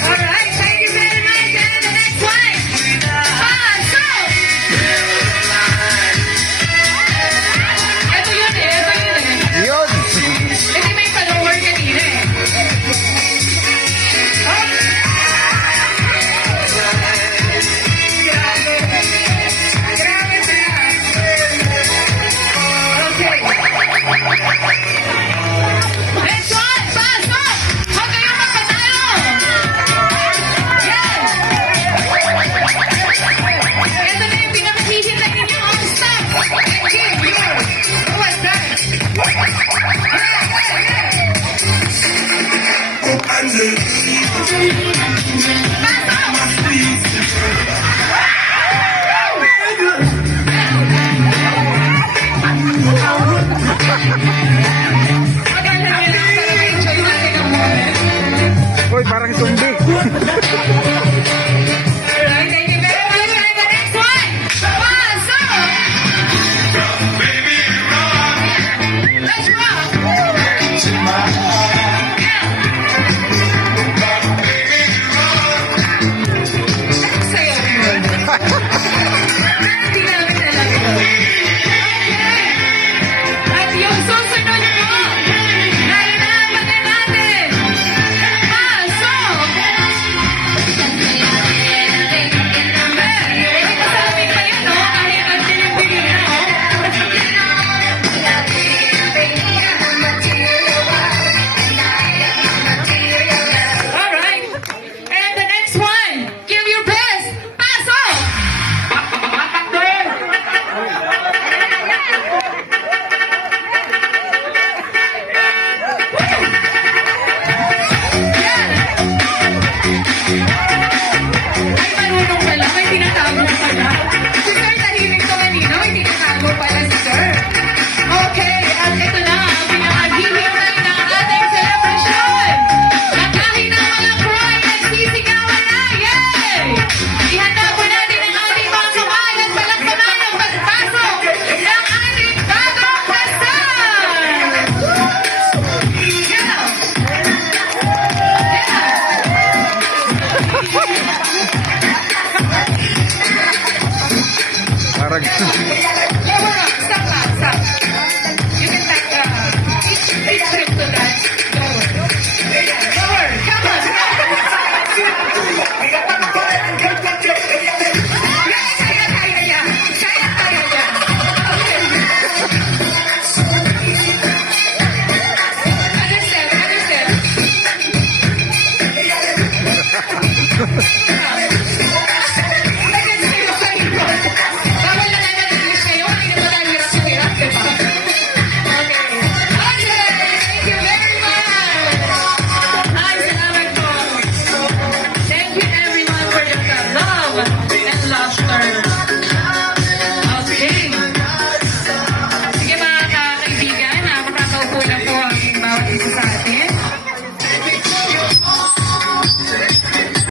Alright, thank you very much. And the next one. Pasok! Ito yun eh. Yun! Hindi may follower kanina eh. Grabe sila. Okay. Next one, pasok! Huwag kayong magpatalo! Yan! Ito na yung pinakahihintay ninyong all-stop. And give your what's that? Maganda nila para enjoy natin ang moment. Uy, parang zombie. Alright, thank you very much. And the next one, pasok! Let's rock! Anong sayaw yun? Hindi namin alam yun. Okay. At yung susunod mo, nalalaman natin. Pasok! May kasalamin pa yan, no? Kahit ang dilim-dilim na, oh. Alright. And the next one, give your best. Pasok! Yan. Ay, marunong pala. May tinatago pala. Si Sir, tahimik ko kanina. May tinatago pala si Sir. Okay, at ito na ang pinakahihintay ng ating celebration. At dahil na mga crew ay nagsisigawan na, yay! Ihanda po natin ang ating mga kamay at palakpakan ng pagpasok ng ating bagong kasal! Yeah! Parang... Lower up, stop lang, stop. You can take each trip to that. Lower, come on. Kaya niya. Other step.